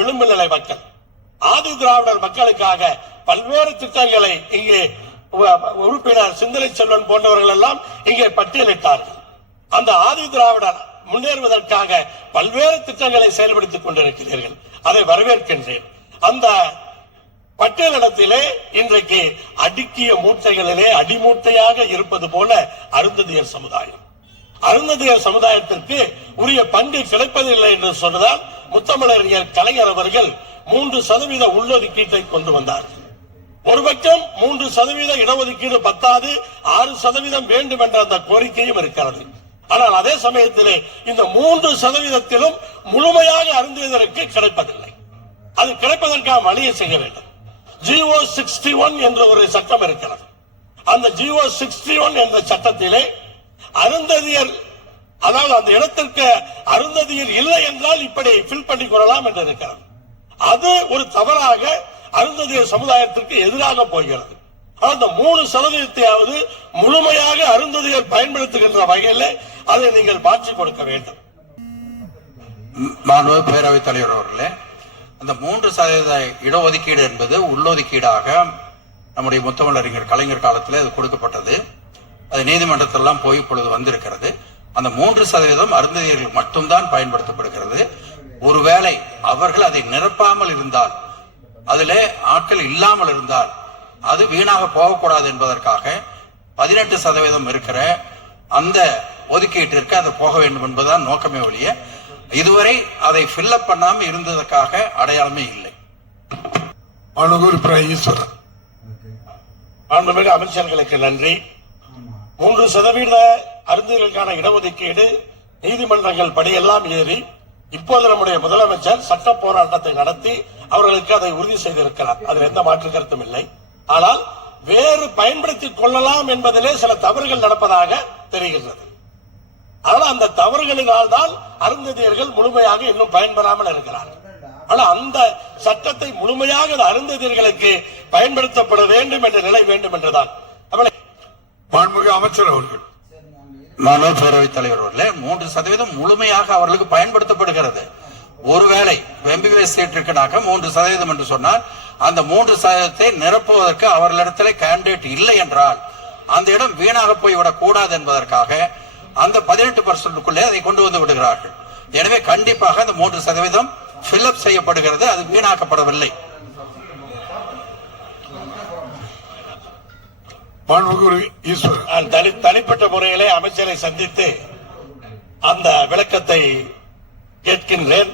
விளிம்பு நிலை மக்கள், ஆதி திராவிடர் மக்களுக்காக பல்வேறு திட்டங்களை இங்கே உறுப்பினர் சிந்தனை செல்வன் போன்றவர்கள் எல்லாம் இங்கே பட்டியலிட்டார்கள். அந்த ஆதி திராவிடர் முன்னேறுவதற்காக பல்வேறு திட்டங்களை செயல்படுத்திக் கொண்டிருக்கிறீர்கள், அதை வரவேற்கின்றேன். அந்த பட்டியலிடத்திலே இன்றைக்கு அடுக்கிய மூட்டைகளிலே அடிமூட்டையாக இருப்பது போல அருந்ததியர் சமுதாயம். அருந்ததியர் சமுதாயத்திற்கு உரிய பங்கு கிடைப்பதில்லை என்று சொன்னதால் முத்தமிழறிஞர் கலைஞர் அவர்கள் 3% உள்ளொதுக்கீட்டை கொண்டு வந்தார்கள். ஒரு பக்கம் 3% இடஒதுக்கீடு பத்தாது, 6% வேண்டும் என்ற அந்த கோரிக்கையும் இருக்கிறது. ஆனால் அதே சமயத்திலே இந்த 3%த்திலும் முழுமையாக அருந்தியதற்கு கிடைப்பதில்லை. அது கிடைப்பதற்காக வழியை செய்ய வேண்டும். GO 61 என்ற ஒரு சட்டம் இருக்கிறது. அந்த GO 61 என்ற சட்டத்திலே அருந்ததியர், அதாவது அந்த இடத்திற்கு அருந்ததியர் இல்லை என்றால் இப்படி ஃபில் பண்ணி கொள்ளலாம் என்று இருக்கிறது. அது ஒரு தவறாக அருந்ததியர் சமுதாயத்திற்கு எதிராக போகிறது. அந்த 3%த்தையாவது முழுமையாக அருந்ததியர் பயன்படுத்துகின்ற வகையில் அதை நீங்கள் மாற்றிக் கொடுக்க வேண்டும். மாண்புமிகு பேரவைத் தலைவர் அவர்களே, அந்த 3% இடஒதுக்கீடு என்பது உள்ளொதுக்கீடாக நம்முடைய முத்தமிழறிஞர் கலைஞர் காலத்தில் அது கொடுக்கப்பட்டது. அது நீதிமன்றத்திலாம் போய் இப்பொழுது வந்திருக்கிறது. அந்த 3% அருந்ததியர்கள் மட்டும்தான் பயன்படுத்தப்படுகிறது. ஒருவேளை அவர்கள் அதை நிரப்பாமல் இருந்தால், அதிலே ஆட்கள் இல்லாமல் இருந்தால், அது வீணாக போகக்கூடாது என்பதற்காக 18% இருக்கிற அந்த ஒதுக்கீட்டிற்கு அது போக வேண்டும் என்பதுதான் நோக்கமே ஒழிய இதுவரை அதை ஃபில்லப் பண்ணாமல் இருந்ததற்காக அடையாளமே இல்லை. மாண்புமிகு அமைச்சர்களுக்கு நன்றி. 3% அருந்ததியர்களுக்கான இடஒதுக்கீடு நீதிமன்றங்கள் படியெல்லாம் ஏறி இப்போது நம்முடைய முதலமைச்சர் சட்ட போராட்டத்தை நடத்தி அவர்களுக்கு அதை உறுதி செய்திருக்கிறார். அதில் எந்த மாற்று கருத்தும் இல்லை. ஆனால் வேறு பயன்படுத்திக் கொள்ளலாம் என்பதிலே சில தவறுகள் நடப்பதாக தெரிகின்றது. ஆனால் அந்த தவறுகளினால் தான் அருந்ததியர்கள் முழுமையாக இன்னும் பயன்பெறாமல் இருக்கிறார்கள். ஆனால் அந்த சட்டத்தை முழுமையாக அருந்ததியர்களுக்கு பயன்படுத்தப்பட வேண்டும் என்ற நிலை வேண்டும் என்றுதான் மாண்புமிகு அமைச்சர் அவர்கள். மாண்புமிகு பேரவைத் தலைவர் அவர்களே, 3% முழுமையாக அவர்களுக்கு பயன்படுத்தப்படுகிறது. ஒருவேளை MBBS சீட் இருக்குனாக்க 3% என்று சொன்னால் அந்த 3%த்தை நிரப்புவதற்கு அவர்களிடத்திலே கேண்டிடேட் இல்லை என்றால் அந்த இடம் வீணாக போய்விடக் கூடாது என்பதற்காக அந்த 18%க்குள்ளே அதை கொண்டு வந்து விடுகிறார்கள். எனவே கண்டிப்பாக அந்த 3% ஃபில்அப் செய்யப்படுகிறது, அது வீணாக்கப்படவில்லை. தனிப்பட்ட முறையிலே அமைச்சரை சந்தித்து அந்த விளக்கத்தை கேட்கின்றேன்.